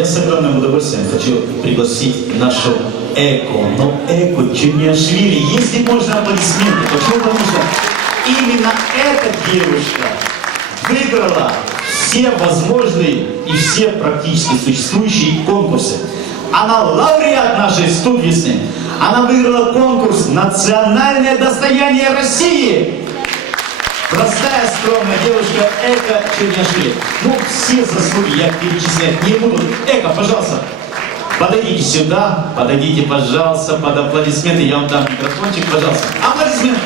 Я с огромным удовольствием хочу пригласить нашу Эко Черняшвили. Если можно, аплодисменты. Почему? Потому что именно эта девушка выиграла все возможные и все практически существующие конкурсы. Она лауреат нашей студвесны. Она выиграла конкурс «Национальное достояние России». Простая, скромная девушка Эко Черняшвили. Ну, все заслуги я перечислять не буду. Эко, пожалуйста, подойдите сюда, подойдите, пожалуйста, под аплодисменты. Я вам дам микрофончик, пожалуйста. Аплодисменты.